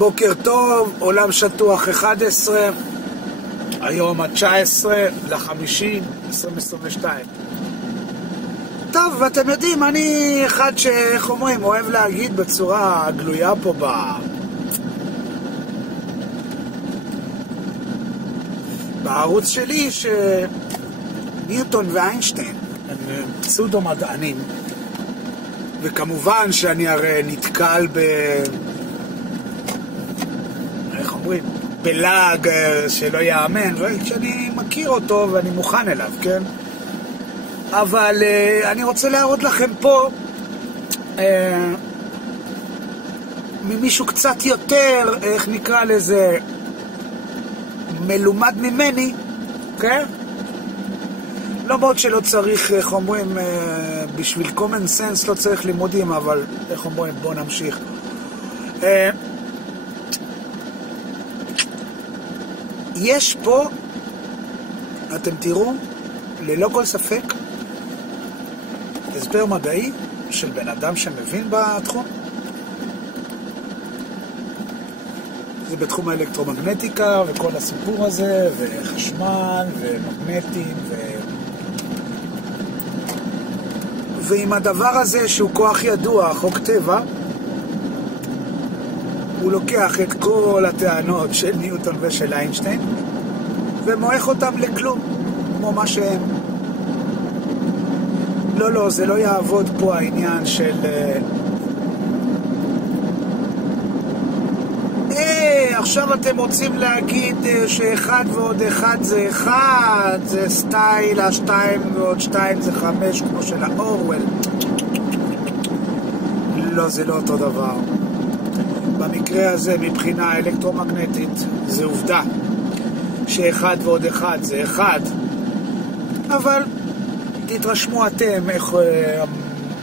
בוקר טוב, עולם שטוח 11, היום ה-19 לחמישי 2022. טוב, ואתם יודעים, אני אחד שאיך אומרים, אוהב להגיד בצורה גלויה פה בערוץ שלי שניוטון ואינשטיין הם פסודומדענים, וכמובן שאני הרי נתקל איך אומרים? בלעג שלא יאמן, שאני מכיר אותו ואני מוכן אליו, כן? אבל אני רוצה להראות לכם פה ממישהו קצת יותר, איך נקרא לזה, מלומד ממני, כן? לא מאוד שלא צריך, איך אומרים, בשביל common sense לא צריך לימודים, אבל איך אומרים, בואו נמשיך. יש פה, אתם תראו, ללא כל ספק, הסבר מדעי של בן אדם שמבין בתחום. זה בתחום האלקטרומגנטיקה וכל הסיפור הזה, וחשמל ומגנטים ועם הדבר הזה שהוא כוח ידוע, חוק טבע, הוא לוקח את כל הטענות של ניוטון ושל ואינשטיין ומועך אותם לכלום, כמו מה שהם. לא, זה לא יעבוד פה העניין של עכשיו אתם רוצים להגיד שאחד ועוד אחד זה אחד, זה סטייל, השתיים ועוד שתיים זה 5, כמו של האורוול. לא, זה לא אותו דבר. במקרה הזה, מבחינה אלקטרומגנטית, זה עובדה שאחד ועוד אחד זה אחד, אבל תתרשמו אתם איך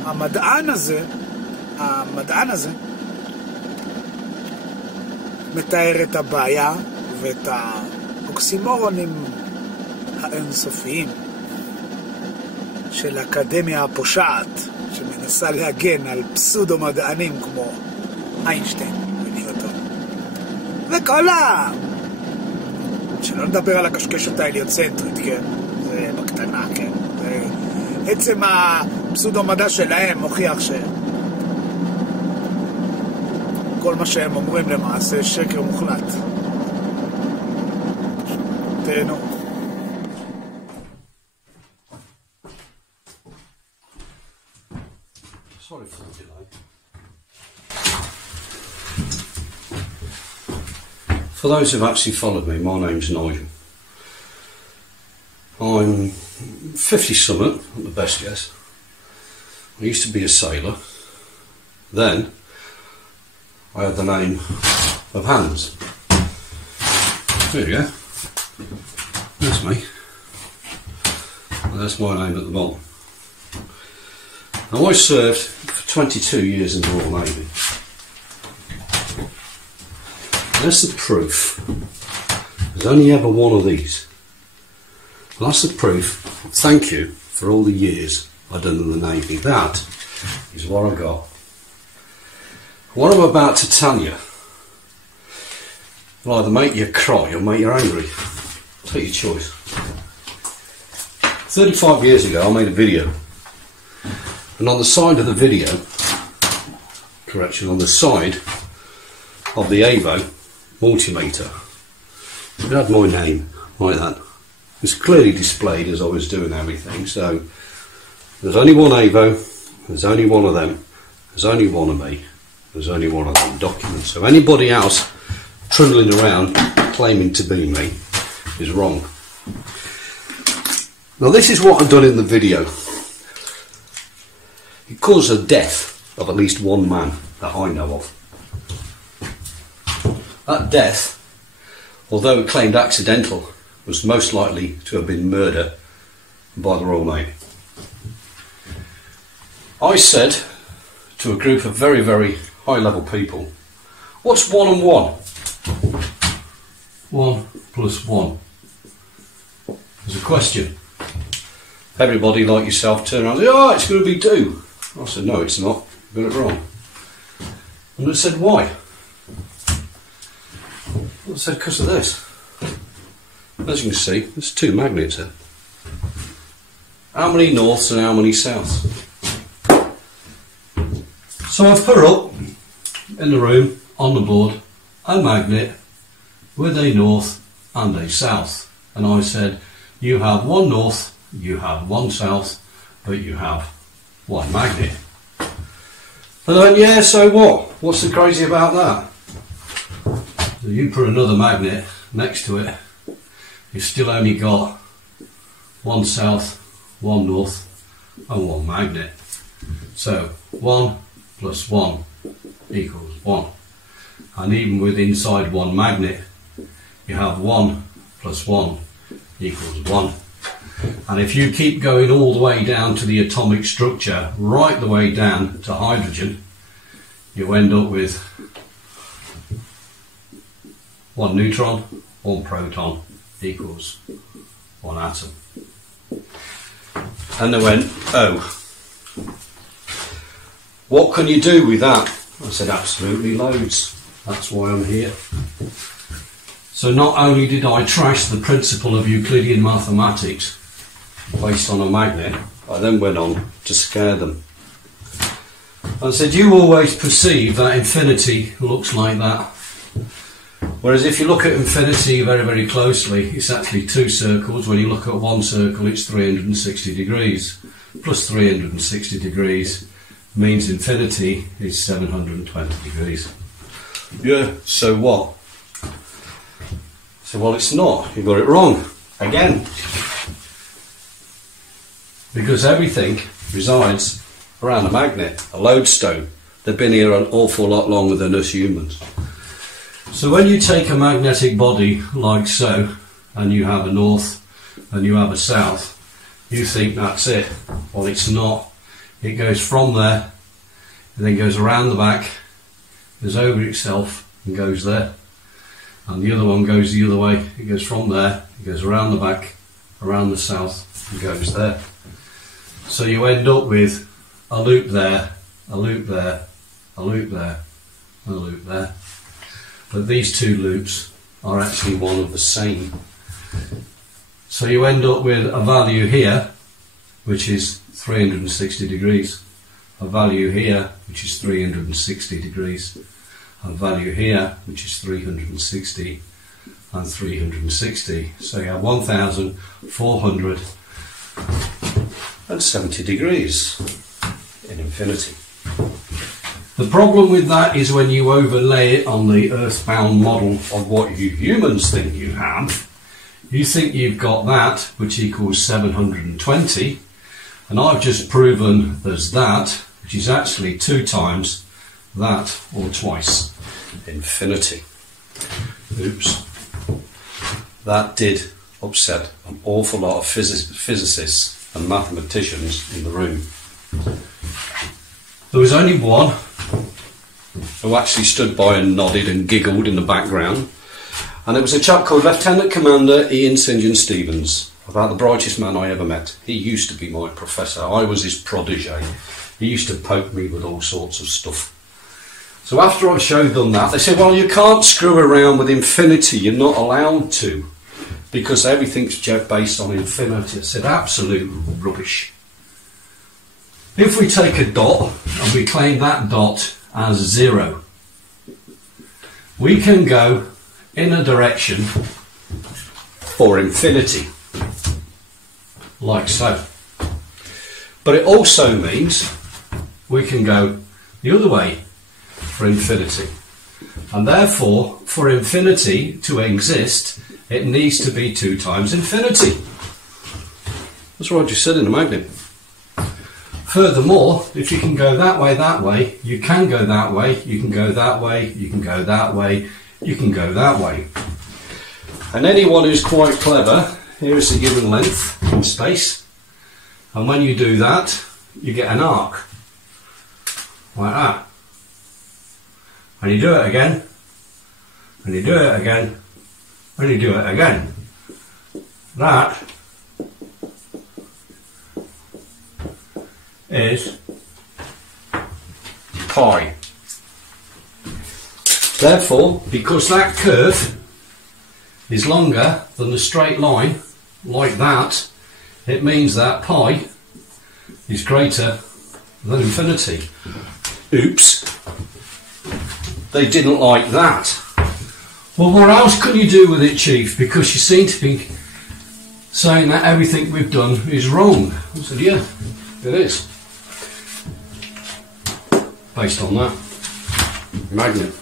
המדען הזה מתאר את הבעיה ואת האוקסימורונים האינסופיים של האקדמיה הפושעת שמנסה להגן על פסודומדענים כמו ואינשטיין וניוטון וכל שלא נדבר על הקשקשת ההליוצנטרית, כן? זה בקטנה, כן? עצם הפסודומדע שלהם מוכיח כל מה שהם אומרים למעשה שקר מוחלט. תהנו. Sorry for the delay. For those who've actually followed me, my name's Nigel. I'm 50 something, at the best guess. I used to be a sailor. Then I had the name of Hans. There you go. That's me. And that's my name at the bottom. Now I served for 22 years in the Royal Navy. That's the proof. There's only ever one of these. And that's the proof. Thank you for all the years I've done in the Navy. That is what I got. What I'm about to tell you will either make you cry or make you angry. Take your choice. 35 years ago I made a video, and on the side of the video, on the side of the Avo multimeter, it had my name like that. It was clearly displayed as I was doing everything. So there's only one Avo, there's only one of them, there's only one of me. There's only one of them documents. So anybody else trundling around claiming to be me is wrong. Now this is what I've done in the video. It caused the death of at least one man that I know of. That death, although it claimed accidental, was most likely to have been murder by the Royal Navy. I said to a group of very, very high-level people, what's 1 and 1? 1 plus 1. There's a question. Everybody like yourself turned around and said, oh, it's going to be 2. I said, no, it's not. You got it wrong. And I said, why? I said, because of this. As you can see, there's two magnets here. How many norths and how many souths? So I've put up in the room, on the board, a magnet with a north and a south. And I said, you have one north, you have one south, but you have one magnet. And they went, yeah, so what? What's so crazy about that? So you put another magnet next to it, you've still only got one south, one north, and one magnet. So 1 plus 1 equals 1. And even with inside one magnet, you have 1 plus 1 equals 1. And if you keep going all the way down to the atomic structure, right the way down to hydrogen, you end up with 1 neutron, 1 proton equals 1 atom. And they went, oh, what can you do with that? I said, absolutely loads. That's why I'm here. So not only did I trash the principle of Euclidean mathematics based on a magnet, I then went on to scare them. I said, you always perceive that infinity looks like that. Whereas if you look at infinity very, very closely, it's actually two circles. When you look at one circle, it's 360 degrees. Plus 360 degrees means infinity is 720 degrees. Yeah, so what? So, well, it's not. You got it wrong. Again. Because everything resides around a magnet, a lodestone. They've been here an awful lot longer than us humans. So when you take a magnetic body like so, and you have a north and you have a south, you think that's it. Well, it's not. It goes from there, and then goes around the back, goes over itself, and goes there. And the other one goes the other way. It goes from there, it goes around the back, around the south, and goes there. So you end up with a loop there, a loop there, a loop there, and a loop there. But these two loops are actually one of the same. So you end up with a value here, which is 360 degrees, a value here, which is 360 degrees, a value here, which is 360, and 360. So you have 1,470 degrees in infinity. The problem with that is when you overlay it on the earthbound model of what you humans think you have, you think you've got that, which equals 720, and I've just proven there's that, which is actually 2 times that, or twice infinity. Oops. That did upset an awful lot of physicists and mathematicians in the room. There was only one who actually stood by and nodded and giggled in the background, and it was a chap called Lieutenant Commander Ian St John Stevens, about the brightest man I ever met. He used to be my professor. I was his protege. He used to poke me with all sorts of stuff. So after I showed them that, they said, well, you can't screw around with infinity. You're not allowed to, because everything's based on infinity. I said, absolute rubbish. If we take a dot and we claim that dot as 0, we can go in a direction for infinity, like so. But it also means we can go the other way for infinity. And therefore, for infinity to exist, it needs to be 2 times infinity. That's what I just said in the magnet. Furthermore, if you can go that way, you can go that way, you can go that way, you can go that way, you can go that way. And anyone who's quite clever, here is a given length in space, and when you do that, you get an arc, like that. And you do it again, and you do it again, and you do it again. That is pi. Therefore, because that curve is longer than the straight line, like that, it means that pi is greater than infinity. Oops. They didn't like that. Well, what else can you do with it, Chief? Because you seem to be saying that everything we've done is wrong. I said, yeah, it is. Based on that magnet.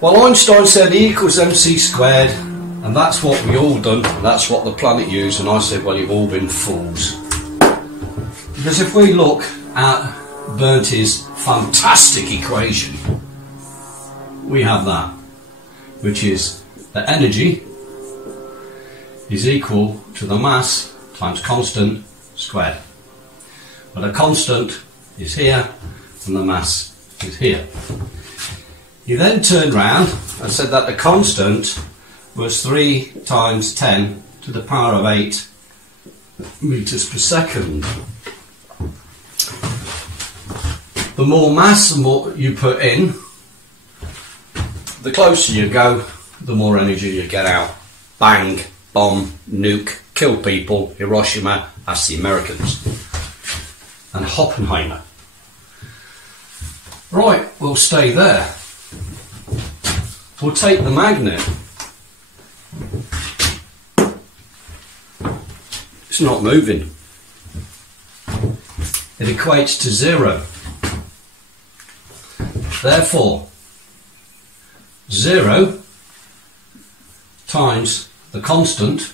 Well, Einstein said E equals mc squared, and that's what we all done, and that's what the planet used, and I said, well, you've all been fools. Because if we look at Bernti's fantastic equation, we have that, which is the energy is equal to the mass times constant squared. But the constant is here and the mass is here. He then turned round and said that the constant was 3 times 10 to the power of 8 meters per second. The more mass and more you put in, the closer you go, the more energy you get out. Bang, bomb, nuke, kill people, Hiroshima, that's the Americans. And Oppenheimer. Right, we'll stay there. We'll take the magnet. It's not moving. It equates to 0. Therefore, 0 times the constant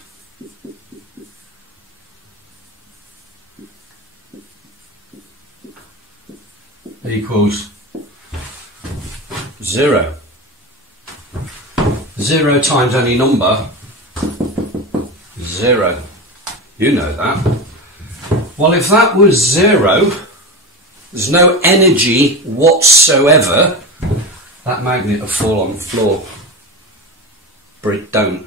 equals 0. 0 times any number, 0. You know that. Well, if that was 0, there's no energy whatsoever, that magnet will fall on the floor. But it don't.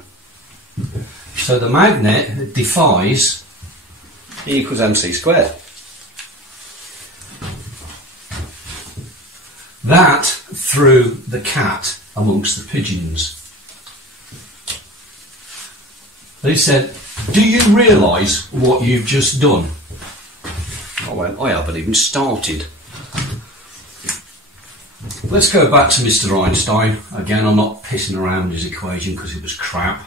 So the magnet defies E equals mc squared. That threw the cat amongst the pigeons. They said, do you realise what you've just done? I went, I haven't even started. Let's go back to Mr. Einstein. Again, I'm not pissing around his equation because it was crap.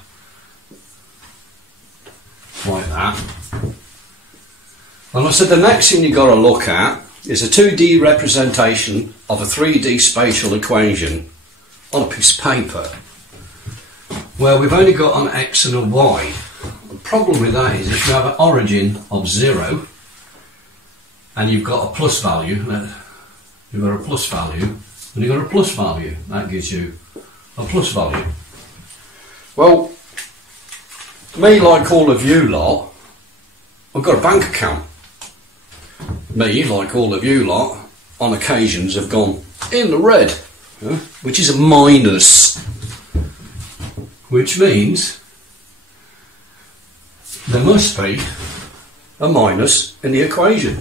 Like that. And I said the next thing you've got to look at is a 2D representation of a 3D spatial equation on a piece of paper where we've only got an x and a y. The problem with that is if you have an origin of 0 and you've got a plus value, you've got a plus value, and you've got a plus value, that gives you a plus value. Well, me, like all of you lot, I've got a bank account. Me, like all of you lot, on occasions have gone in the red, which is a minus, which means there must be a minus in the equation.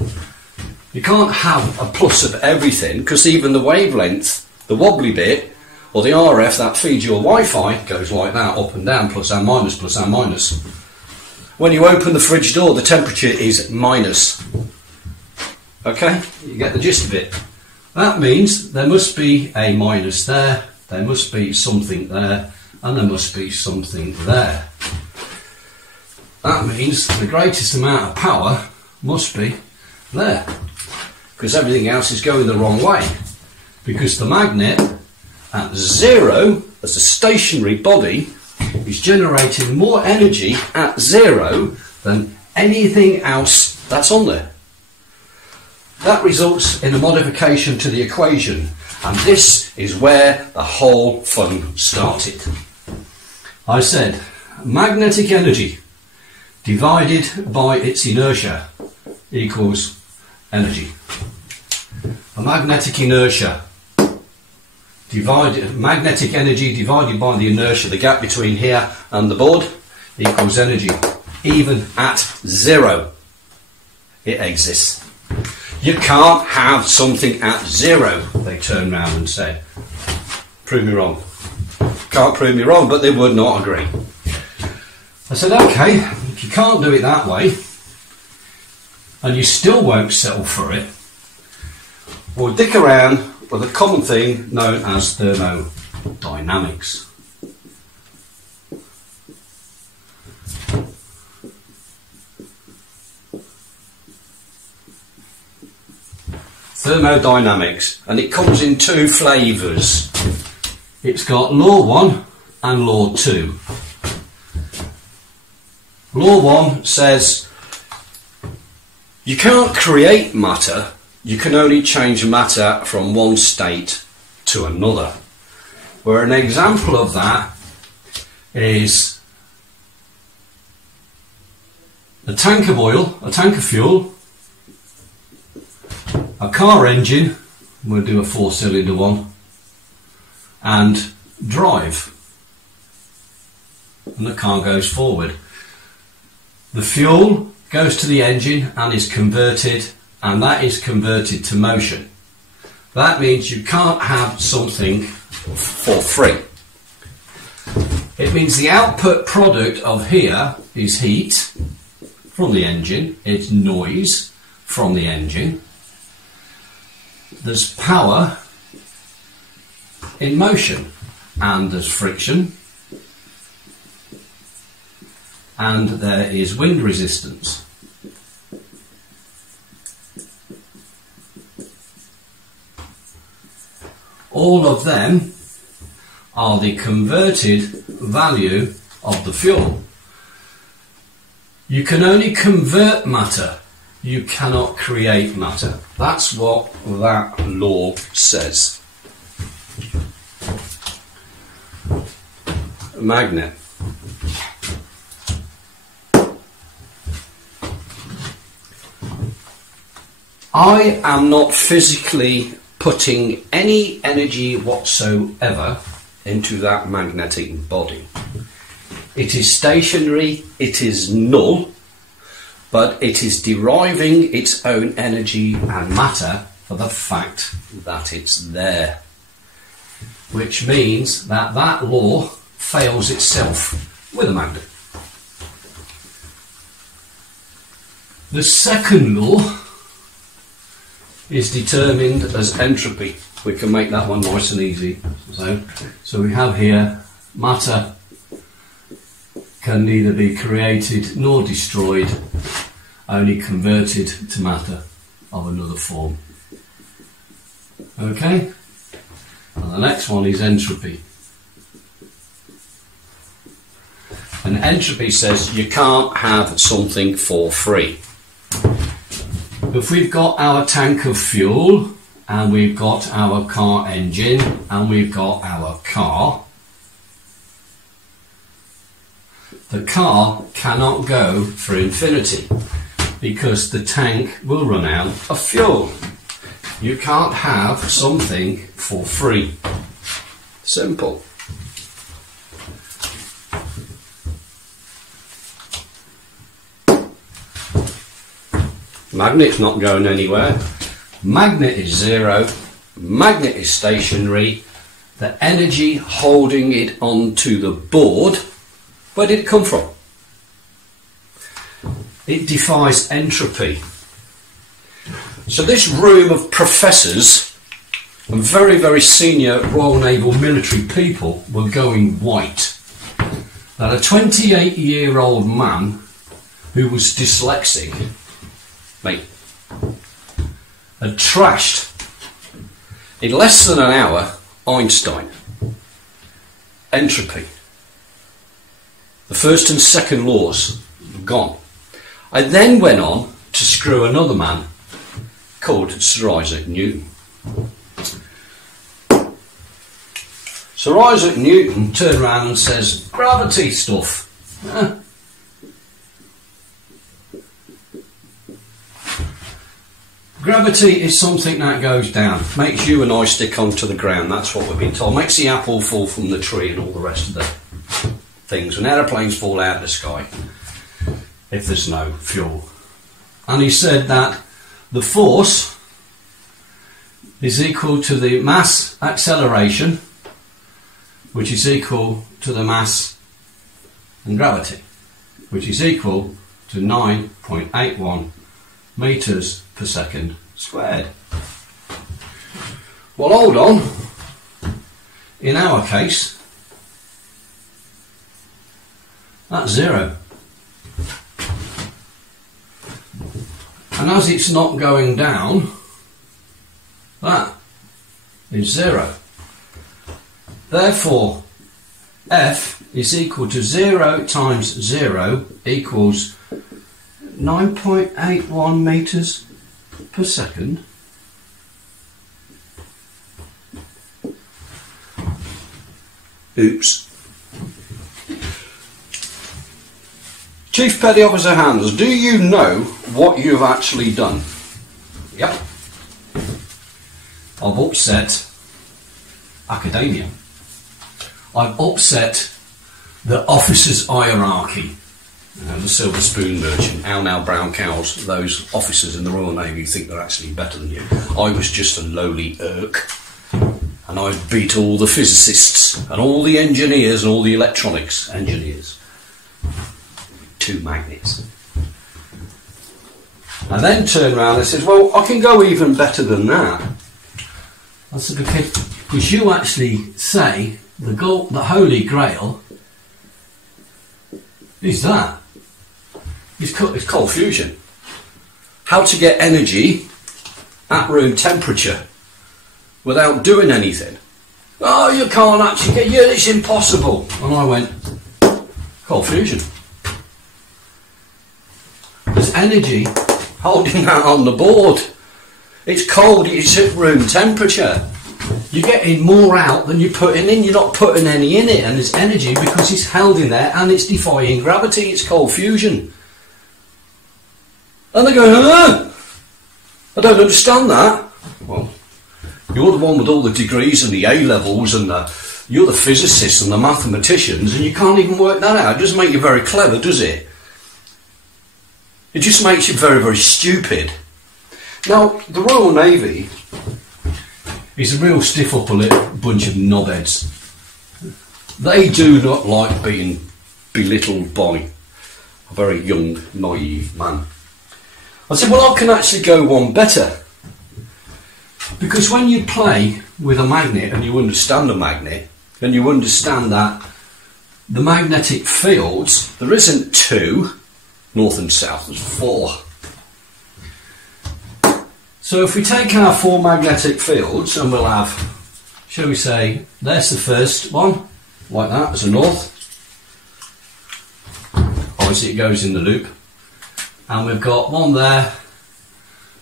You can't have a plus of everything because even the wavelength, the wobbly bit, or the RF that feeds your Wi-Fi goes like that, up and down, plus and minus, plus and minus. When you open the fridge door, the temperature is minus. Okay, you get the gist of it. That means there must be a minus there, there must be something there, and there must be something there. That means the greatest amount of power must be there, because everything else is going the wrong way. Because the magnet at 0, as a stationary body, is generating more energy at 0 than anything else that's on there. That results in a modification to the equation, and this is where the whole fun started. I said magnetic energy divided by its inertia equals energy. A magnetic inertia magnetic energy divided by the inertia, the gap between here and the board, equals energy. Even at 0, it exists. You can't have something at 0, they turned round and said. Prove me wrong. Can't prove me wrong, but they would not agree. I said, okay, if you can't do it that way, and you still won't settle for it, we'll dick around with a common thing known as thermodynamics. Thermodynamics, and it comes in two flavours. It's got law 1 and law 2. Law 1 says you can't create matter, you can only change matter from one state to another. Where an example of that is a tank of oil, a tank of fuel, a car engine, we'll do a 4-cylinder one, and drive, and the car goes forward. The fuel goes to the engine and is converted, and that is converted to motion. That means you can't have something for free. It means the output product of here is heat from the engine, it's noise from the engine, there's power in motion, and there's friction, and there is wind resistance. All of them are the converted value of the fuel. You can only convert matter, you cannot create matter. That's what that law says. A magnet. I am not physically putting any energy whatsoever into that magnetic body. It is stationary, it is null, but it is deriving its own energy and matter for the fact that it's there. Which means that that law fails itself with a magnet. The second law is determined as entropy. We can make that one nice and easy. So we have here matter can neither be created nor destroyed, only converted to matter of another form. Okay? And the next one is entropy. And entropy says you can't have something for free. If we've got our tank of fuel, and we've got our car engine, and we've got our car, the car cannot go for infinity because the tank will run out of fuel. You can't have something for free. Simple. Magnet's not going anywhere. Magnet is zero. Magnet is stationary. The energy holding it onto the board, where did it come from? It defies entropy. So this room of professors and very, very senior Royal Naval military people were going white. That a 28-year-old man who was dyslexic, mate, had trashed in less than an hour Einstein. Entropy. The first and second laws gone. I then went on to screw another man called Sir Isaac Newton. Sir Isaac Newton turned around and says, gravity stuff. Gravity is something that goes down, makes you and I stick onto the ground, that's what we've been told, makes the apple fall from the tree and all the rest of the things, when aeroplanes fall out of the sky if there's no fuel. And he said that the force is equal to the mass acceleration which is equal to the mass and gravity, which is equal to 9.81 metres per second squared. Well, hold on. In our case, that's 0. And as it's not going down, that is 0. Therefore, F is equal to 0 times 0 equals 9.81 metres per second. Oops. Chief Petty Officer Hans, do you know what you've actually done? Yep. I've upset academia. I've upset the officers' hierarchy. The silver spoon merchant, how now brown cows, those officers in the Royal Navy think they're actually better than you. I was just a lowly irk, and I beat all the physicists and all the engineers and all the electronics engineers. 2 magnets. And then turned around and said, well, I can go even better than that. I said, okay, because you actually say the Holy Grail is that. It's cold fusion. How to get energy at room temperature without doing anything. Oh, you can't actually get, yeah, it's impossible. And I went, cold fusion. There's energy holding that on the board. It's cold, it's at room temperature. You're getting more out than you're putting in. You're not putting any in it, and there's energy because it's held in there and it's defying gravity. It's cold fusion. And they're going, I don't understand that. Well, you're the one with all the degrees and the A levels, and you're the physicists and the mathematicians, and you can't even work that out. It doesn't make you very clever, does it? It just makes you very, very stupid. Now, the Royal Navy is a real stiff upper lip bunch of knobheads. They do not like being belittled by a very young, naive man. I said, well, I can actually go one better. Because when you play with a magnet and you understand a magnet, and you understand that the magnetic fields, there isn't 2, north and south, there's 4. So if we take our 4 magnetic fields, and we'll have, shall we say, there's the first one, like that, as a north. Obviously it goes in the loop. And we've got one there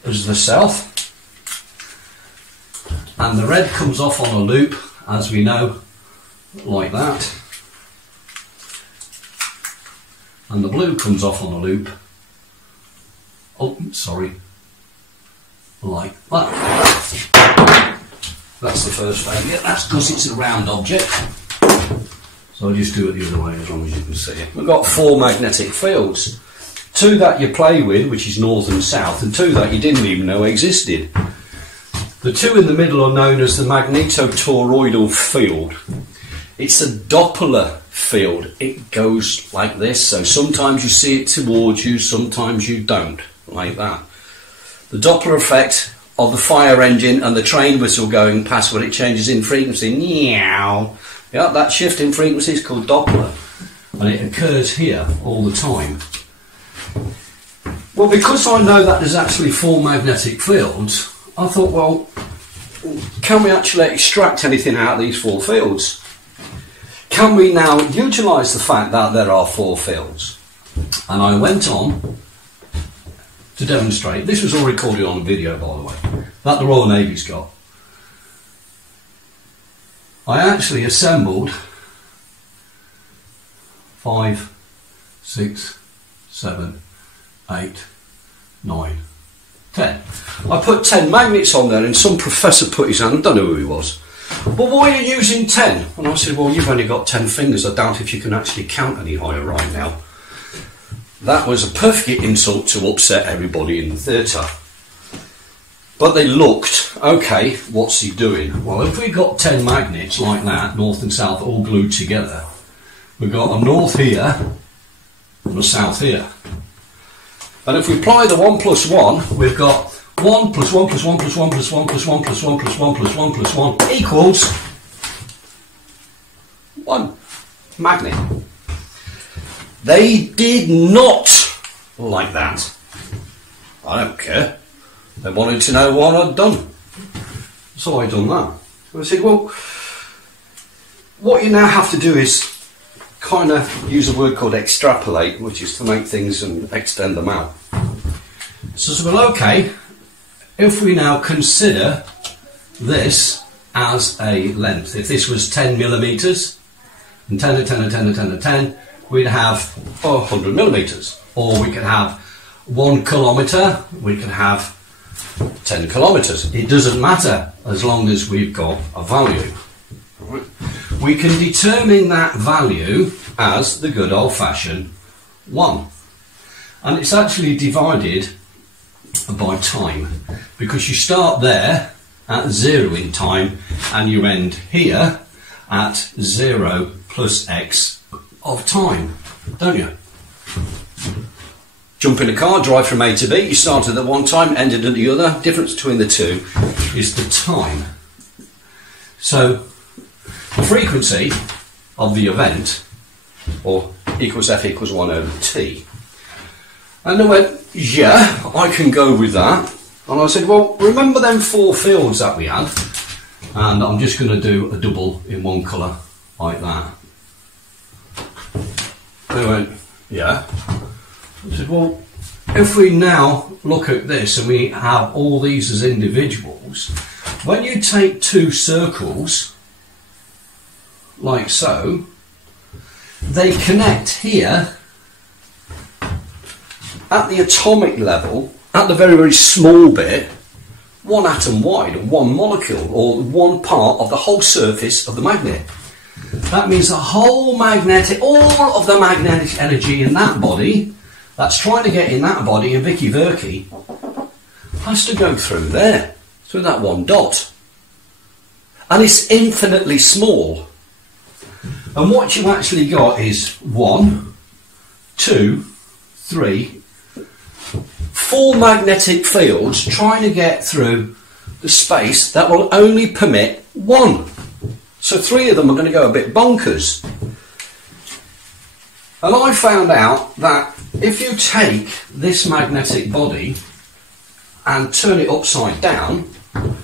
as the south. And the red comes off on a loop, as we know, like that. And the blue comes off on a loop, oh, sorry, like that. That's the first failure. That's because it's a round object. So I'll just do it the other way as long as you can see it. We've got 4 magnetic fields. 2 that you play with, which is north and south, and 2 that you didn't even know existed. The 2 in the middle are known as the magnetotoroidal field. It's a Doppler field. It goes like this, so sometimes you see it towards you, sometimes you don't, like that. The Doppler effect of the fire engine and the train whistle going past when it changes in frequency, meow. Yeah, that shift in frequency is called Doppler, and it occurs here all the time. Well, because I know that there's actually 4 magnetic fields, I thought, well, can we actually extract anything out of these 4 fields? Can we now utilise the fact that there are 4 fields? And I went on to demonstrate, this was all recorded on a video by the way, that the Royal Navy's got. I actually assembled 5, 6, 7, 8, 9, 10. I put 10 magnets on there, and some professor put his hand, I don't know who he was. Well, why are you using 10? And I said, well, you've only got 10 fingers. I doubt if you can actually count any higher right now. That was a perfect insult to upset everybody in the theatre. But they looked, okay, what's he doing? Well, if we got 10 magnets like that, north and south, all glued together, we've got a north here and a south here. And if we apply the 1 plus 1, we've got 1 plus 1 plus 1 plus 1 plus 1 plus 1 plus 1 plus 1 plus 1 plus 1 equals 1 magnet. They did not like that. I don't care. They wanted to know what I'd done. So I done that. So I said, well, what you now have to do is kind of use a word called extrapolate, which is to make things and extend them out. So I said, well, okay, if we now consider this as a length, if this was 10 millimetres, and 10 and 10 and 10 and 10 and 10, we'd have 100 millimetres. Or we could have 1 kilometre, we could have 10 kilometres. It doesn't matter as long as we've got a value. Right. We can determine that value as the good old-fashioned 1. And it's actually divided by time, because you start there at 0 in time and you end here at 0 plus x of time, don't you? Jump in a car, drive from A to B, you started at one time, ended at the other. Difference between the two is the time. So the frequency of the event, or equals F equals 1 over T. And I went, yeah, I can go with that. And I said, well, remember them 4 fields that we had? And I'm just going to do a double in one colour, like that. And I went, yeah. I said, well, if we now look at this and we have all these as individuals, when you take 2 circles, like so, they connect here at the atomic level, at the very, very small bit, 1 atom wide, 1 molecule, or 1 part of the whole surface of the magnet. That means the whole magnetic, all of the magnetic energy in that body, that's trying to get in that body, and Vicky Verky, has to go through there, through that 1 dot. And it's infinitely small. And what you actually got is 1, 2, 3, 4 magnetic fields trying to get through the space that will only permit 1. So 3 of them are going to go a bit bonkers. And I found out that if you take this magnetic body and turn it upside down,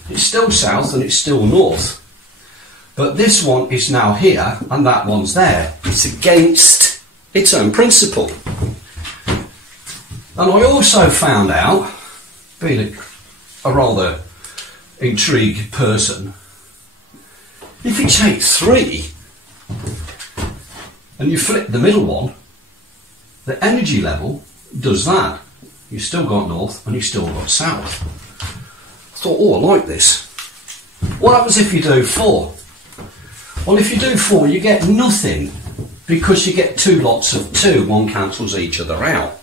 it's still south and it's still north. But this one is now here and that one's there. It's against its own principle. And I also found out, being a rather intrigued person, if you take 3 and you flip the middle one, the energy level does that. You've still got north and you've still got south. I thought, oh, I like this. What happens if you do 4? Well, if you do 4, you get nothing, because you get 2 lots of 2. 1 cancels each other out.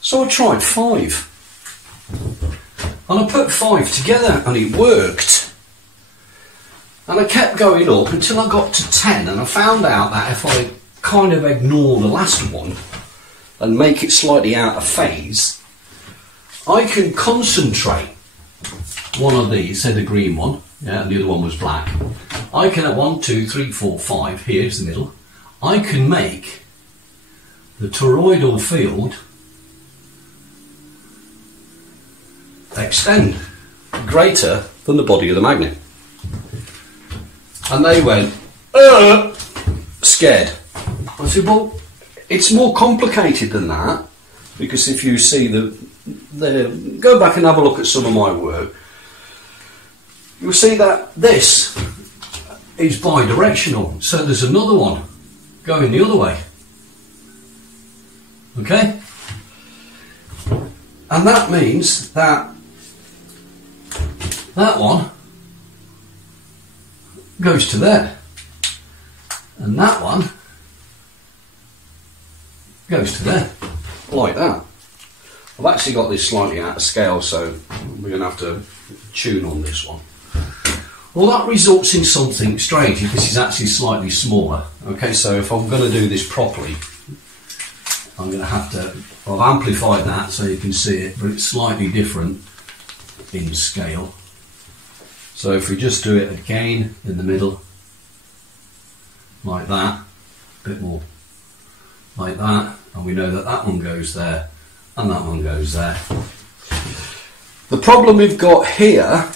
So I tried 5. And I put 5 together and it worked. And I kept going up until I got to 10, and I found out that if I kind of ignore the last one and make it slightly out of phase, I can concentrate one of these, say the green one, yeah, and the other one was black. I can, at 1, 2, 3, 4, 5, here's the middle, I can make the toroidal field extend greater than the body of the magnet. And they went, scared. I said, well, it's more complicated than that, because if you see go back and have a look at some of my work, you'll see that this is bidirectional, so there's another one going the other way. Okay? And that means that that one goes to there, and that one goes to there, like that. I've actually got this slightly out of scale, so we're going to have to tune on this one. Well, that results in something strange because it's actually slightly smaller. Okay, so if I'm going to do this properly, I'm going to have to, I've amplified that so you can see it, but it's slightly different in scale. So if we just do it again in the middle, like that, a bit more like that, and we know that that one goes there and that one goes there. The problem we've got here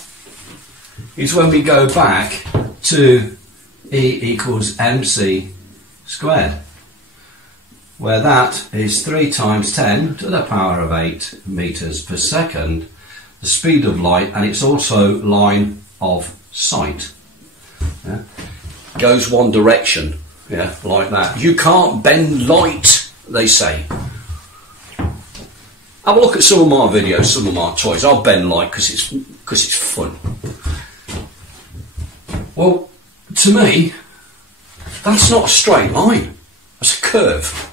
is when we go back to E equals mc squared, where that is 3 times 10 to the power of 8 meters per second, the speed of light, and it's also line of sight. Yeah? Goes one direction, yeah, like that. You can't bend light, they say. Have a look at some of my videos, some of my toys. I'll bend light because it's fun. Well, to me, that's not a straight line. That's a curve.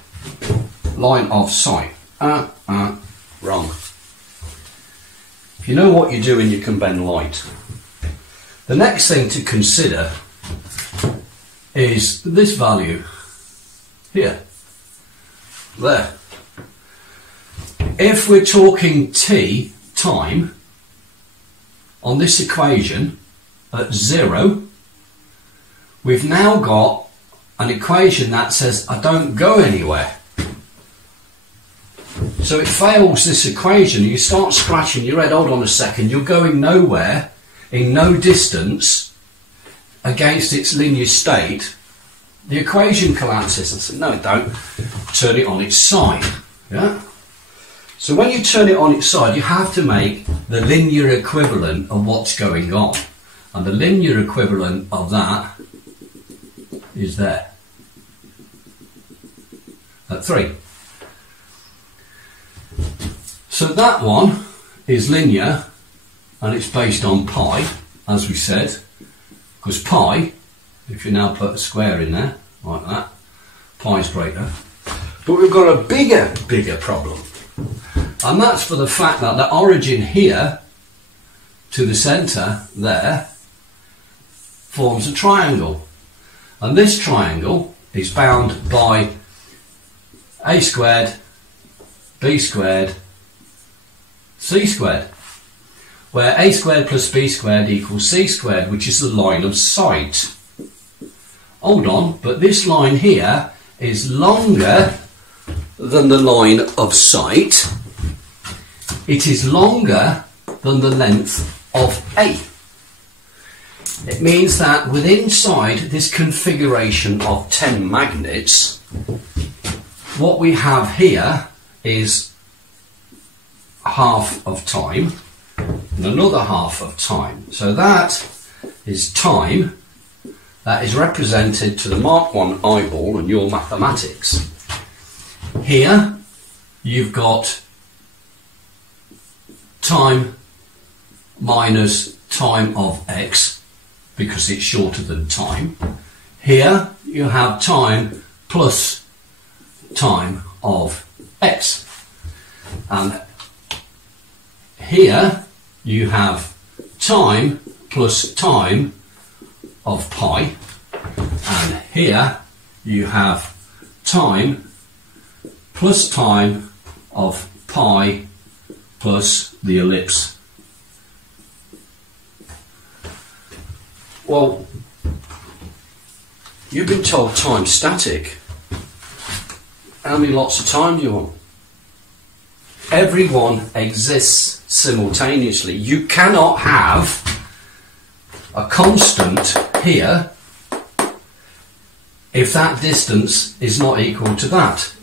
Line of sight. Wrong. If you know what you're doing, you can bend light. The next thing to consider is this value here. There. If we're talking t, time, on this equation at 0, we've now got an equation that says I don't go anywhere. So it fails this equation. You start scratching your head, hold on a second, you're going nowhere, in no distance, against its linear state. The equation collapses. I said, no it don't. Turn it on its side. Yeah? So when you turn it on its side, you have to make the linear equivalent of what's going on. And the linear equivalent of that is there. At 3. So that one is linear, and it's based on pi, as we said, because pi, if you now put a square in there, like that, pi is greater. But we've got a bigger problem. And that's for the fact that the origin here to the centre there forms a triangle. And this triangle is bound by a squared, b squared, c squared, where a squared plus b squared equals c squared, which is the line of sight. Hold on, but this line here is longer than the line of sight. It is longer than the length of A. It means that within inside this configuration of 10 magnets, what we have here is half of time and another half of time. So that is time that is represented to the Mark 1 eyeball and your mathematics. Here you've got time minus time of x because it's shorter than time. Here you have time plus time of x. And here you have time plus time of pi. And here you have time plus time of pi plus the ellipse. Well, you've been told time's static. How many lots of time do you want? Everyone exists simultaneously. You cannot have a constant here if that distance is not equal to that.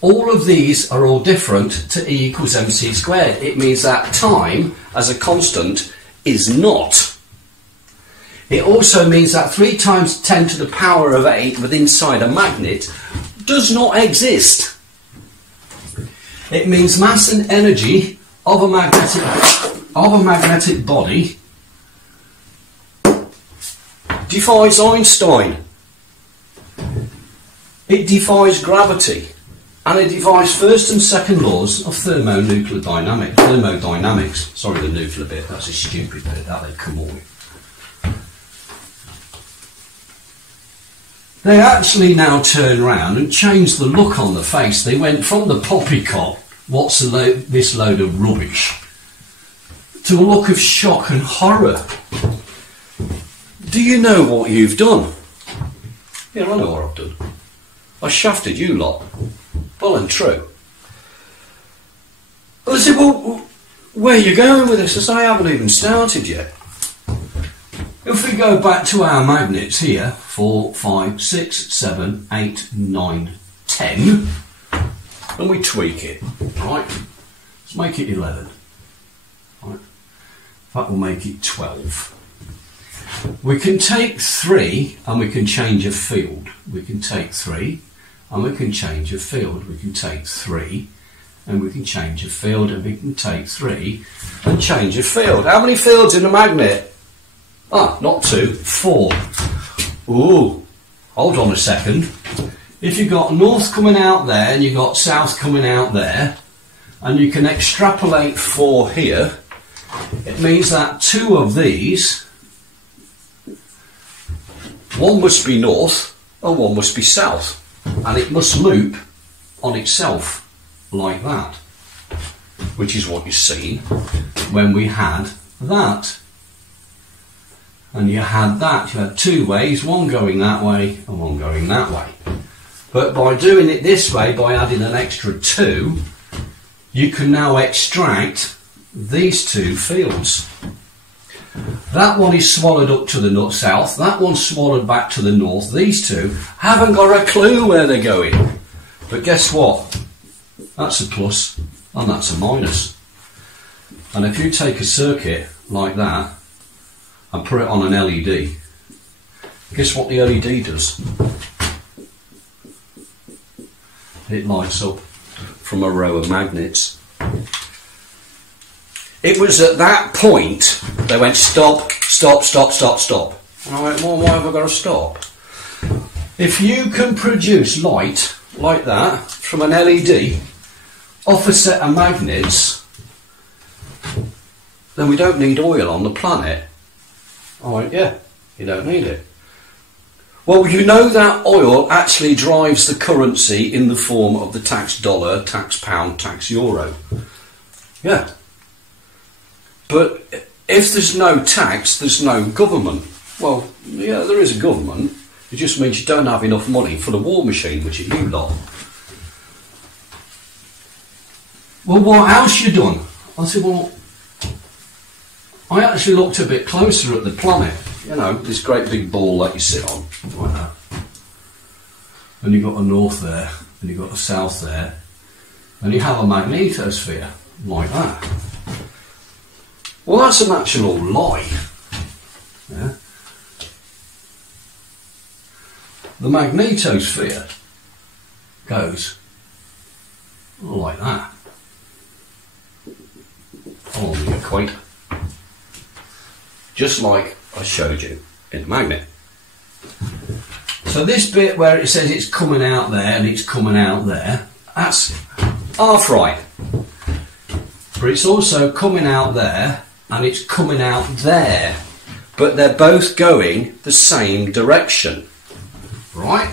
All of these are all different to E equals mc squared. It means that time as a constant is not. It also means that 3 times 10 to the power of 8 within inside a magnet does not exist. It means mass and energy of a magnetic body defies Einstein. It defies gravity. And he devised first and second laws of thermodynamics. Sorry, the nuclear bit, that's a stupid bit, that they'd come all with. They actually now turn round and change the look on the face. They went from the poppycock, what's this load of rubbish, to a look of shock and horror. Do you know what you've done? Yeah, I know what I've done. I shafted you lot. Well and true. Well, I said, well, where are you going with this? I said, I haven't even started yet. If we go back to our magnets here, 4, 5, 6, 7, 8, 9, 10, and we tweak it, right? Let's make it 11. Right? In fact, we'll make it 12. We can take 3 and we can change a field. We can take 3 and we can change a field. We can take 3 and we can change a field, and we can take 3 and change a field. How many fields in a magnet? Ah, not 2, 4. Ooh, hold on a second. If you've got north coming out there and you've got south coming out there, and you can extrapolate 4 here, it means that 2 of these, one must be north and one must be south, and it must loop on itself like that, which is what you see when we had that. And you had that, you had 2 ways, one going that way and one going that way. But by doing it this way, by adding an extra 2, you can now extract these 2 fields. That one is swallowed up to the south, that one's swallowed back to the north. These 2 haven't got a clue where they're going. But guess what? That's a plus and that's a minus. And if you take a circuit like that and put it on an LED, guess what the LED does? It lights up from a row of magnets. It was at that point they went stop, stop, stop, stop, stop. And I went, well, why have I got to stop? If you can produce light like that from an LED off a set of magnets, then we don't need oil on the planet. I went, yeah, you don't need it. Well, you know that oil actually drives the currency in the form of the tax dollar, tax pound, tax euro. Yeah. But if there's no tax, there's no government. Well, yeah, there is a government. It just means you don't have enough money for the war machine, which is you lot. Well, what else you done? I said, well, I actually looked a bit closer at the planet. You know, this great big ball that you sit on, like that. And you've got a north there, and you've got a south there, and you have a magnetosphere, like that. Well, that's a natural lie. Yeah? The magnetosphere goes like that, along the equator. Just like I showed you in the magnet. So this bit where it says it's coming out there and it's coming out there, that's half right. But it's also coming out there and it's coming out there. But they're both going the same direction. Right?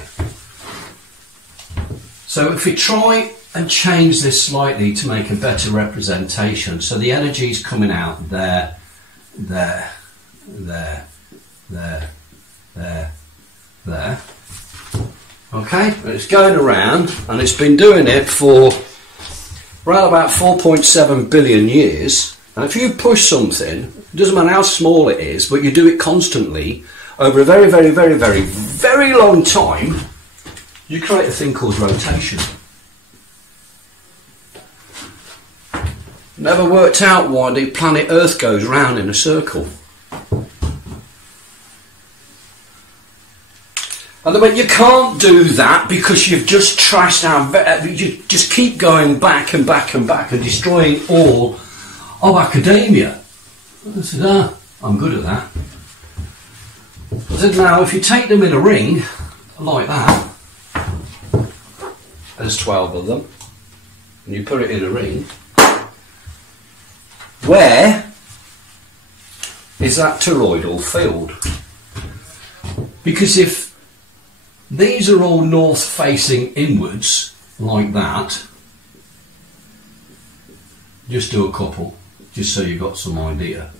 So if we try and change this slightly to make a better representation, so the energy is coming out there, there, there, there, there, there. Okay, it's going around and it's been doing it for around about 4.7 billion years. And if you push something, it doesn't matter how small it is, but you do it constantly over a very, very, very, very, very long time, you create a thing called rotation. Never worked out why the planet Earth goes round in a circle. And they went, you can't do that because you've just trashed our... You just keep going back and back and back and destroying all of academia. I said, I'm good at that. I said, now, if you take them in a ring, like that, there's 12 of them, and you put it in a ring, where is that toroidal field? Because if these are all north facing inwards, like that, just do a couple, just so you've got some idea.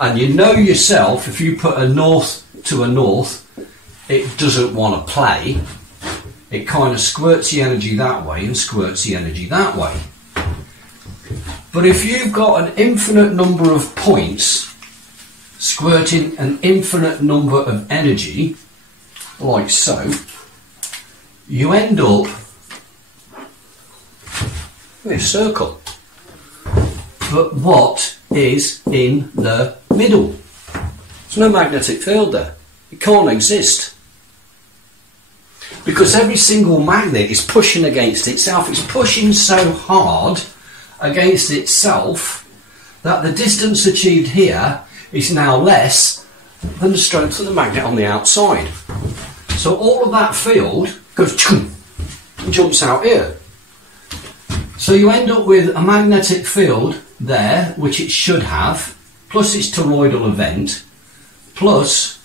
And you know yourself, if you put a north to a north, it doesn't want to play. It kind of squirts the energy that way and squirts the energy that way. But if you've got an infinite number of points squirting an infinite number of energy, like so, you end up with a circle. But what is in the middle? There's no magnetic field there. It can't exist. Because every single magnet is pushing against itself. It's pushing so hard against itself that the distance achieved here is now less than the strength of the magnet on the outside. So all of that field goes chum, and jumps out here. So you end up with a magnetic field there, which it should have, plus its toroidal event, plus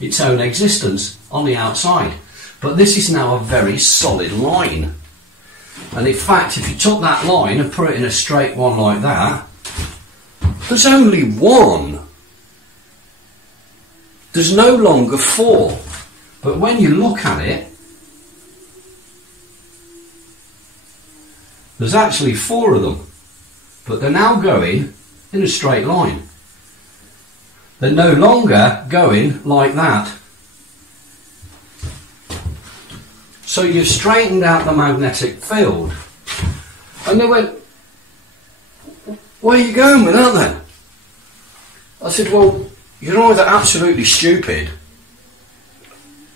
its own existence on the outside. But this is now a very solid line. And in fact, if you took that line and put it in a straight one like that, there's only one. There's no longer four. But when you look at it, there's actually four of them. But they're now going in a straight line. They're no longer going like that. So you've straightened out the magnetic field. And they went, where are you going with that then? I said, well, you're either absolutely stupid,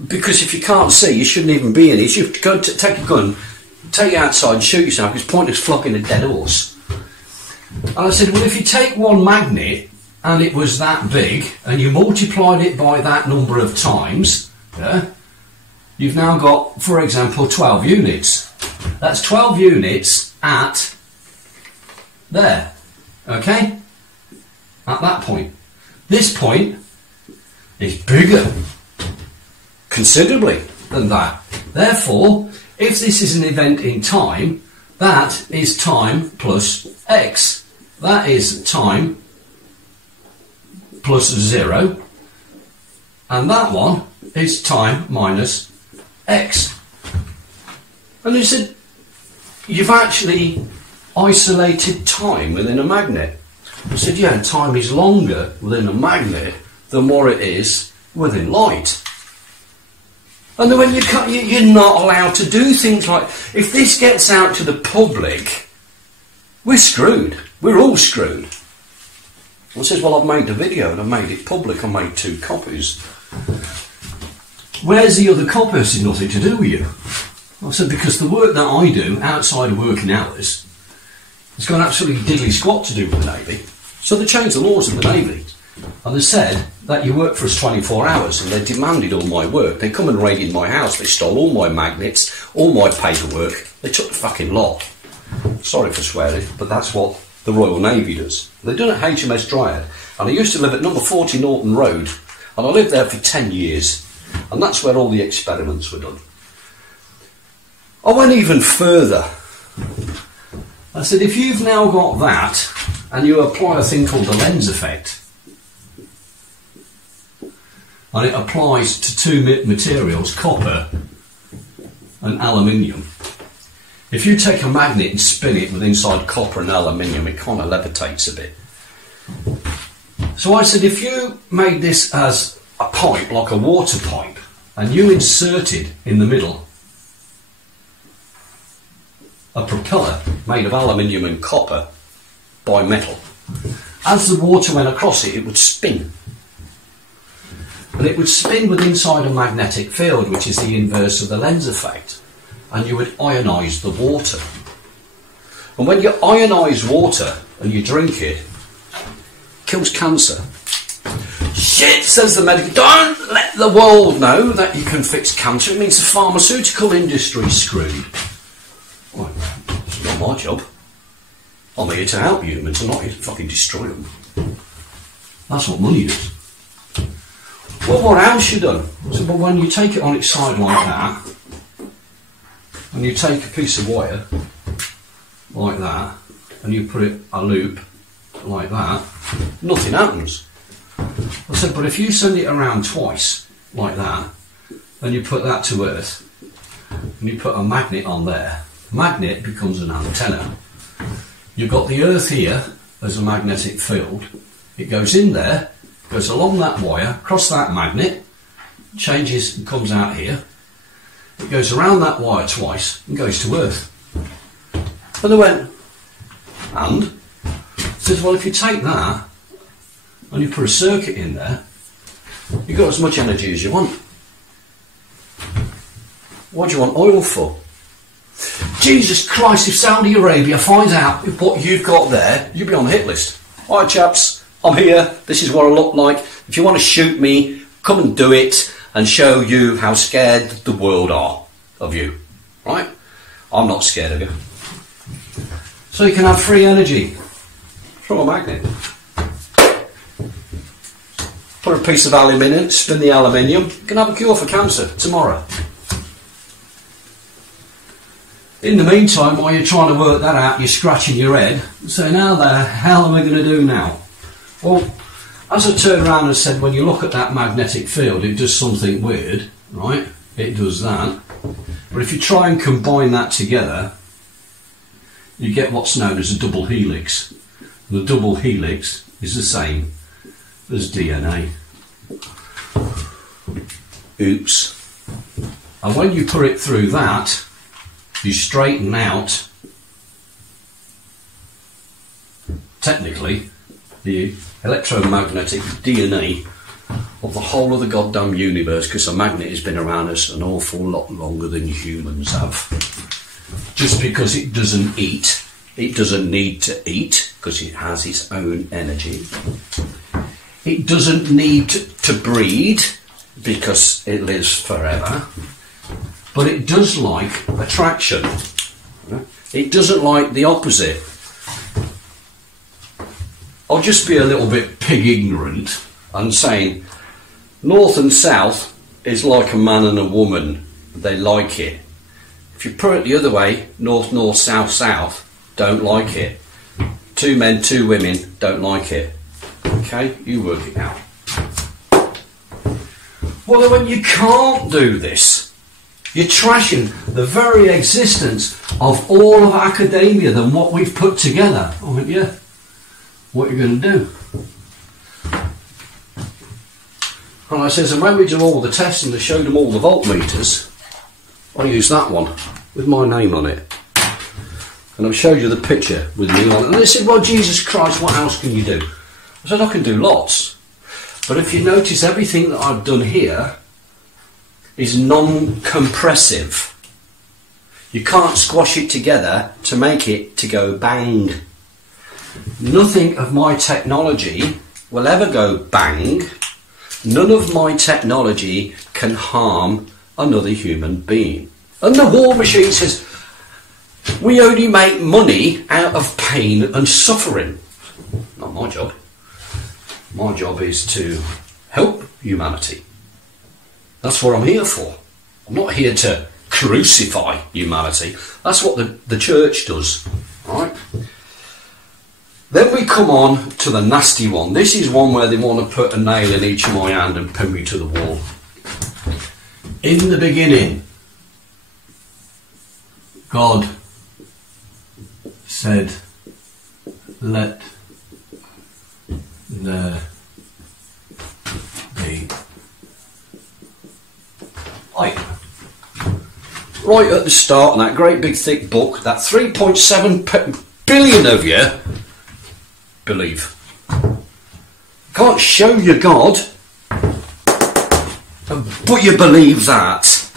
because if you can't see, you shouldn't even be in it. You should go take a gun, take it outside and shoot yourself, because pointless flogging a dead horse. And I said, well, if you take one magnet and it was that big and you multiplied it by that number of times, yeah, you've now got, for example, 12 units. That's 12 units at there, okay? At that point. This point is bigger, considerably, than that. Therefore, if this is an event in time, that is time plus x. That is time plus 0. And that one is time minus x. And he said, you've actually isolated time within a magnet. I said, yeah, time is longer within a magnet than what it is within light. And then when you're not allowed to do things like, if this gets out to the public, we're screwed. We're all screwed. I says, well, I've made the video and I've made it public. I made 2 copies. Where's the other copies? It's nothing to do with you. I said, because the work that I do outside of working hours has got absolutely diddly squat to do with the Navy. So they changed the laws of the Navy. And they said that you work for us 24 hours, and they demanded all my work. They come and raided my house. They stole all my magnets, all my paperwork. They took the fucking lot. Sorry for swearing, but that's what the Royal Navy does. They've done it at HMS Dryad. And I used to live at number 40 Norton Road. And I lived there for 10 years. And that's where all the experiments were done. I went even further. I said, if you've now got that, and you apply a thing called the lens effect, and it applies to 2 materials, copper and aluminium. If you take a magnet and spin it with inside copper and aluminium, it kind of levitates a bit. So I said, if you made this as a pipe, like a water pipe, and you inserted in the middle a propeller made of aluminium and copper by metal, as the water went across it, it would spin. And it would spin with inside a magnetic field, which is the inverse of the lens effect. And you would ionise the water. And when you ionise water and you drink it, it kills cancer. Shit, says the medical. Don't let the world know that you can fix cancer. It means the pharmaceutical industry's screwed. Well, it's not my job. I'm here to help humans, I'm not here to fucking destroy them. That's what money does. Well, what else you done? So, but when you take it on its side like that, and you take a piece of wire like that, and you put it a loop like that, nothing happens. I said, but if you send it around twice like that, and you put that to Earth, and you put a magnet on there, magnet becomes an antenna. You've got the Earth here as a magnetic field. It goes in there, goes along that wire, across that magnet, changes and comes out here. It goes around that wire twice and goes to Earth. And they went, and? Says, well, if you take that and you put a circuit in there, you've got as much energy as you want. What do you want oil for? Jesus Christ, if Saudi Arabia finds out what you've got there, you'll be on the hit list. Alright chaps, I'm here, this is what I look like. If you want to shoot me, come and do it and show you how scared the world are of you. Right? I'm not scared of you. So you can have free energy from a magnet. Put a piece of aluminium, spin the aluminium, you can have a cure for cancer tomorrow. In the meantime, while you're trying to work that out, you're scratching your head, saying, how the hell am I going to do now? Well, as I turned around and said, when you look at that magnetic field, it does something weird, right? It does that. But if you try and combine that together, you get what's known as a double helix. And the double helix is the same as DNA. Oops. And when you put it through that, you straighten out, technically, the electromagnetic DNA of the whole of the goddamn universe, because a magnet has been around us an awful lot longer than humans have. Just because it doesn't eat, it doesn't need to eat, because it has its own energy. It doesn't need to breed, because it lives forever. But it does like attraction. It doesn't like the opposite. I'll just be a little bit pig ignorant and saying north and south is like a man and a woman. They like it. If you put it the other way, north, north, south, south, don't like it. Two men, two women, don't like it. Okay, you work it out. Well, when you can't do this, you're trashing the very existence of all of academia than what we've put together. I went, yeah, what are you going to do? And I says, and when we do all the tests and they showed them all the voltmeters, I used that one with my name on it. And I've showed you the picture with me on it. And they said, well, Jesus Christ, what else can you do? I said, I can do lots. But if you notice, everything that I've done here is non-compressive. You can't squash it together to make it to go bang. Nothing of my technology will ever go bang. None of my technology can harm another human being. And the war machine says, we only make money out of pain and suffering. Not my job. My job is to help humanity. That's what I'm here for. I'm not here to crucify humanity. That's what the church does. Right? Then we come on to the nasty one. This is one where they want to put a nail in each of my hand and pin me to the wall. In the beginning, God said, let there be light. Right at the start, in that great big thick book, that 3.7 billion of you believe. Can't show you God, but you believe that.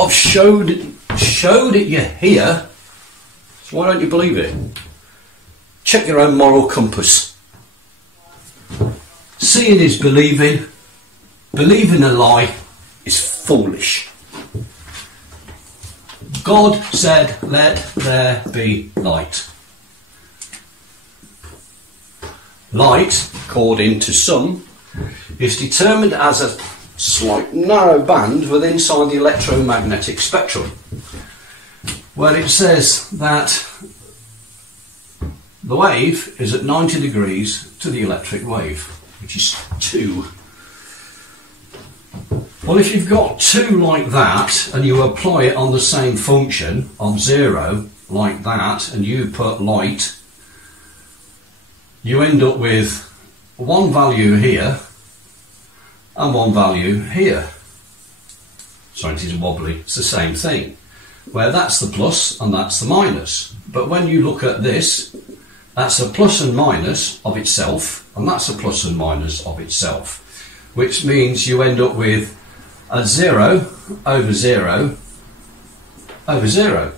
I've showed it you here, so why don't you believe it? Check your own moral compass. Seeing is believing. Believing a lie is foolish. God said, let there be light. Light, according to some, is determined as a slight narrow band within inside the electromagnetic spectrum, where it says that the wave is at 90 degrees to the electric wave, which is 2. Well, if you've got 2 like that and you apply it on the same function of 0 like that, and you put light, you end up with one value here and one value here. Sorry, it is wobbly. It's the same thing, where that's the plus and that's the minus. But when you look at this, that's a plus and minus of itself, and that's a plus and minus of itself, which means you end up with a 0 over 0 over 0.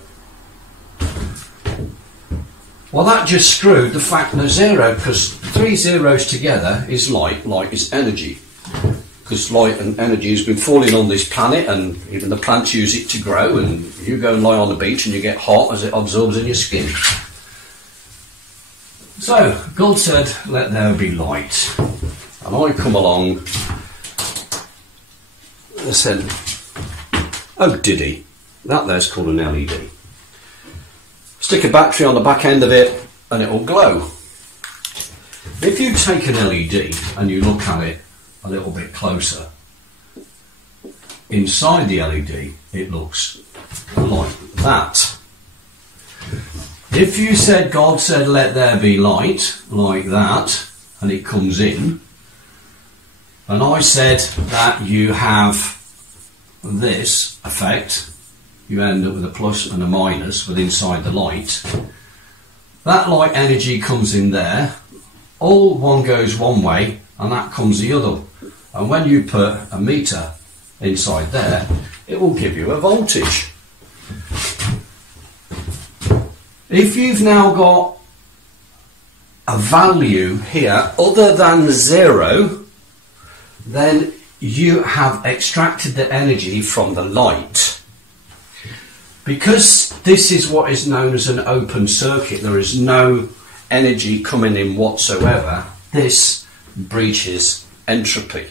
Well, that just screwed the fact that 0, because 3 zeros together is light. Light is energy, because light and energy has been falling on this planet, and even the plants use it to grow, and you go and lie on the beach and you get hot as it absorbs in your skin. So, God said, let there be light. And I come along and I said, oh, did he? That there's called an LED. Stick a battery on the back end of it and it will glow. If you take an LED and you look at it a little bit closer, inside the LED it looks like that. If you said, God said, let there be light, like that, and it comes in, and I said that you have this effect, you end up with a plus and a minus with inside the light. That light energy comes in there, all one goes one way and that comes the other. And when you put a meter inside there, it will give you a voltage. If you've now got a value here other than 0, then you have extracted the energy from the light. Because this is what is known as an open circuit, there is no energy coming in whatsoever, this breaches entropy.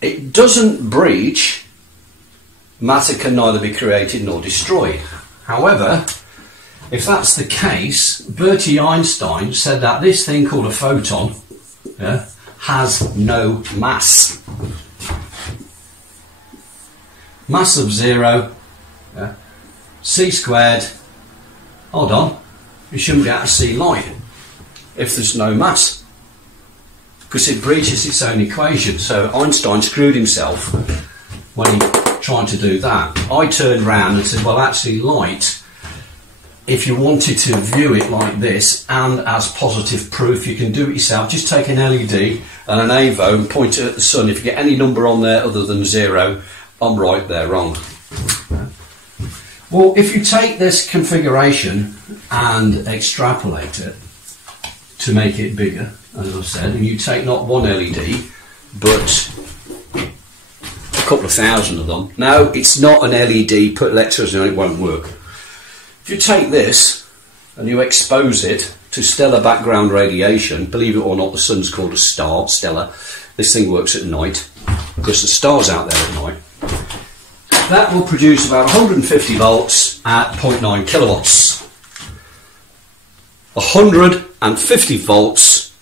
It doesn't breach, matter can neither be created nor destroyed. However, if that's the case, Bertie Einstein said that this thing called a photon has no mass. Mass of 0, c squared, hold on, you shouldn't be able to see light if there's no mass, because it breaches its own equation. So Einstein screwed himself when he tried to do that. I turned round and said, well, actually light, if you wanted to view it like this and as positive proof, you can do it yourself. Just take an LED and an AVO and point it at the sun. If you get any number on there other than 0, I'm right, they're wrong. Well, if you take this configuration and extrapolate it to make it bigger, as I said, and you take not one LED, but a couple of thousand of them. No, it's not an LED, put electrodes in it, it won't work. If you take this and you expose it to stellar background radiation, believe it or not, the sun's called a star, stellar. This thing works at night, because the star's out there at night. That will produce about 150 volts at 0.9 kilowatts. 150 volts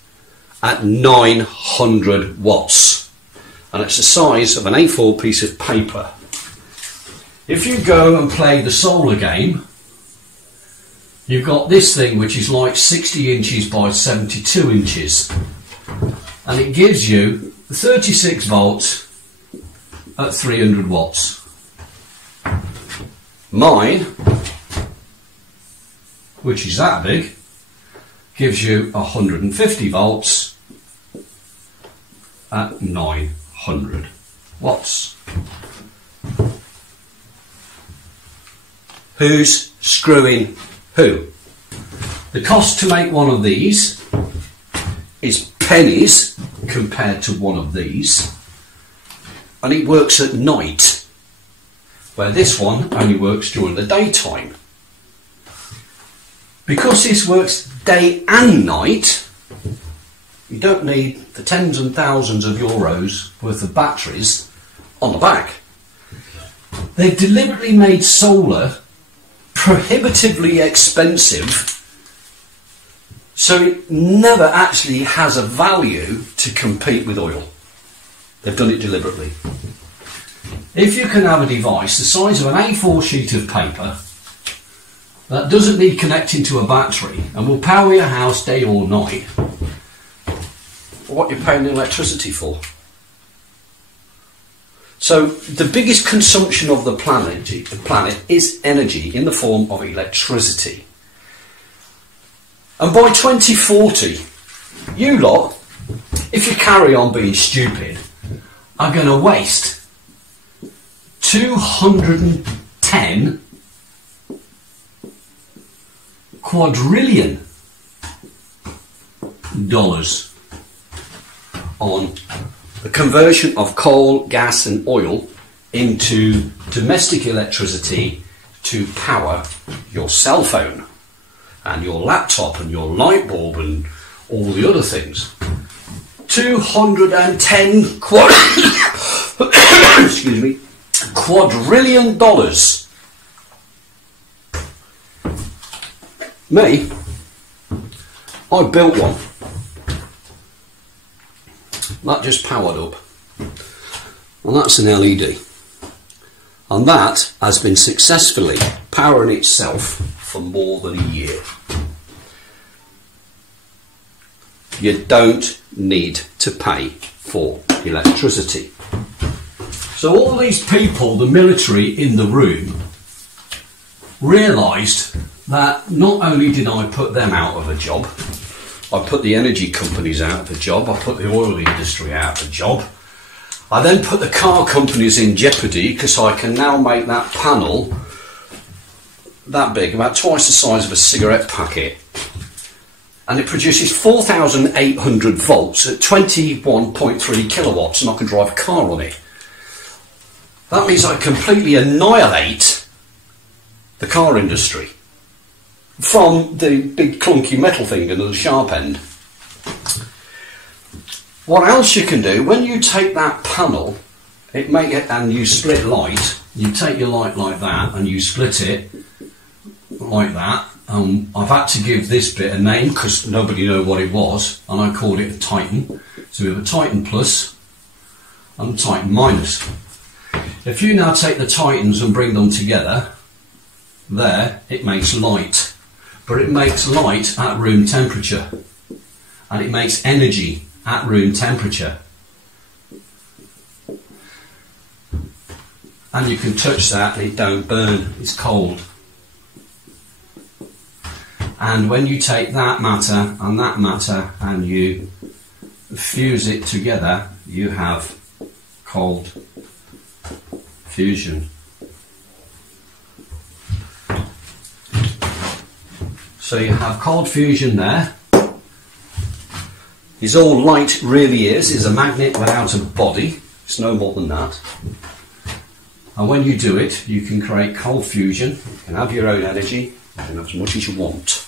at 900 watts. And it's the size of an A4 piece of paper. If you go and play the solar game, you've got this thing which is like 60 inches by 72 inches. And it gives you 36 volts at 300 watts. Mine, which is that big, gives you 150 volts at 900 watts. Who's screwing who? The cost to make one of these is pennies compared to one of these, and it works at night, where this one only works during the daytime. Because this works day and night, you don't need the tens and thousands of euros worth of batteries on the back. They've deliberately made solar prohibitively expensive, so it never actually has a value to compete with oil. They've done it deliberately. If you can have a device the size of an A4 sheet of paper that doesn't need connecting to a battery and will power your house day or night, what you're paying electricity for. So the biggest consumption of the planet is energy in the form of electricity. And by 2040, you lot, if you carry on being stupid, are going to waste $210 quadrillion on the conversion of coal, gas and oil into domestic electricity to power your cell phone and your laptop and your light bulb and all the other things. 210 excuse me, quadrillion dollars. Me, I built one. That just powered up, and that's an LED, and that has been successfully powering itself for more than a year. You don't need to pay for electricity. So all these people, the military in the room, realised that not only did I put them out of a job, I put the energy companies out of a job, I put the oil industry out of a job, I then put the car companies in jeopardy because I can now make that panel that big, about twice the size of a cigarette packet, and it produces 4,800 volts at 21.3 kilowatts, and I can drive a car on it. That means I completely annihilate the car industry from the big clunky metal thing and the sharp end. What else you can do, when you take that panel and you split light, you take your light like that and you split it like that. I've had to give this bit a name because nobody knew what it was, and I called it a Titan. So we have a Titan Plus and a Titan Minus. If you now take the Titans and bring them together, there it makes light, but it makes light at room temperature, and it makes energy at room temperature, and you can touch that and it don't burn, it's cold. And when you take that matter and you fuse it together, you have cold fusion. So you have cold fusion there. Is all light really is a magnet without a body. It's no more than that. And when you do it, you can create cold fusion. You can have your own energy. You can have as much as you want.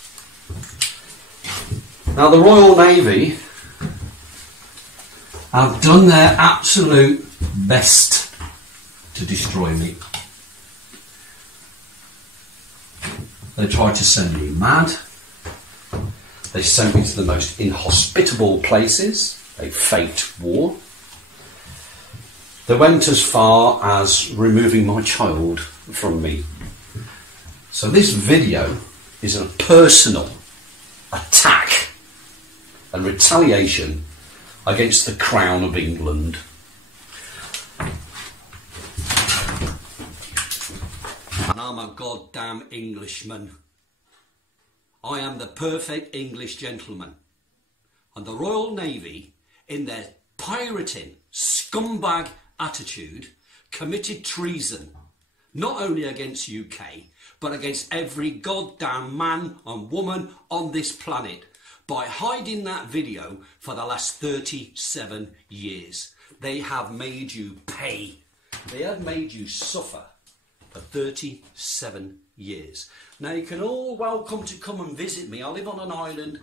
Now the Royal Navy have done their absolute best to destroy me. They tried to send me mad. They sent me to the most inhospitable places. They faked war. They went as far as removing my child from me. So this video is a personal attack and retaliation against the Crown of England. And I'm a goddamn Englishman. I am the perfect English gentleman. And the Royal Navy, in their pirating, scumbag attitude, committed treason, not only against UK, but against every goddamn man and woman on this planet, by hiding that video for the last 37 years. They have made you pay. They have made you suffer for 37 years. Now you can all welcome to come and visit me. I live on an island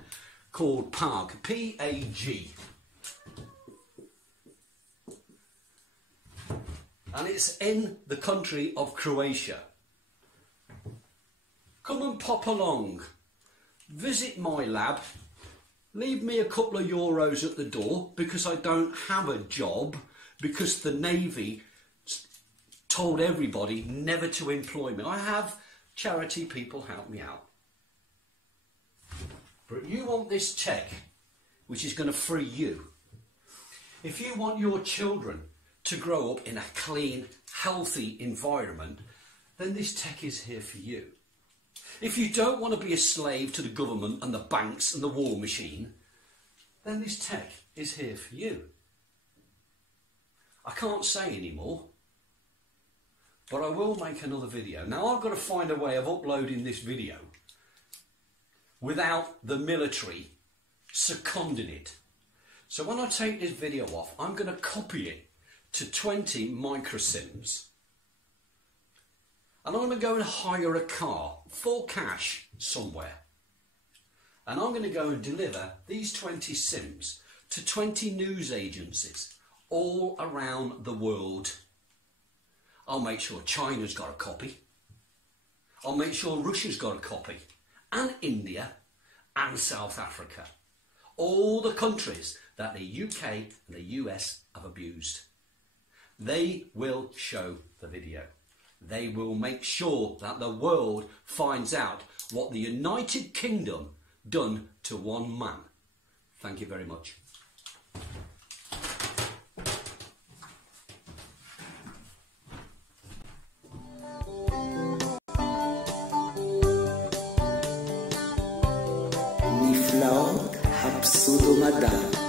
called Pag, P-A-G. And it's in the country of Croatia. Come and pop along. Visit my lab. Leave me a couple of euros at the door because I don't have a job, because the Navy told everybody never to employ me. I have charity people help me out. But you want this tech, which is going to free you. If you want your children to grow up in a clean, healthy environment, then this tech is here for you. If you don't want to be a slave to the government and the banks and the war machine, then this tech is here for you. I can't say anymore, but I will make another video. Now I've got to find a way of uploading this video without the military seconding it. So when I take this video off, I'm going to copy it to 20 microsims. And I'm going to go and hire a car for cash somewhere. And I'm going to go and deliver these 20 sims to 20 news agencies all around the world. I'll make sure China's got a copy. I'll make sure Russia's got a copy. And India and South Africa. All the countries that the UK and the US have abused. They will show the video. They will make sure that the world finds out what the United Kingdom done to one man. Thank you very much. נפלאות הפסודומדע.